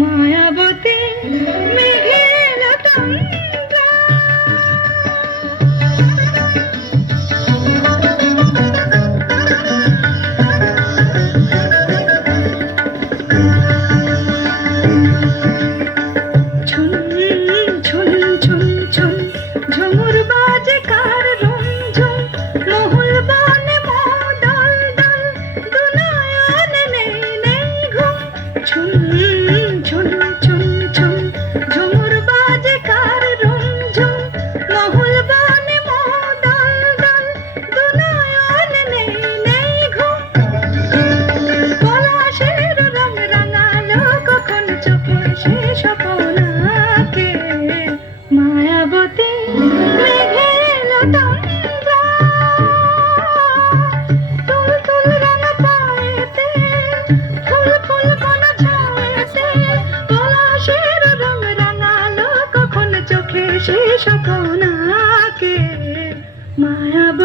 মায়াবতী মেঘের তন্দ্রা। ছুন ছুন ছুন ছুন ঝুমুর বাজে কার রুমঝুম, মহুল বনে মদল দল, দুনয়ন নেই নেই ঘুম। ছুন ছুন ছুন ছুন ঝুমুর বাজে কার রুমঝুম, মহুল বনে মদল দল, দুনয়ন নেই নেই ঘুম। পলাশের রং রাঙালো কখন চোখে সে স্বপনাকে, মায়াবতী মেঘের তন্দ্রা। তুল তুল রাঙা পায়েতে, ফুল ফুল বনা ছায়েতে, পলাশের রং রাঙালো কখন চোখে সে স্বপনাকে, মায়াবতী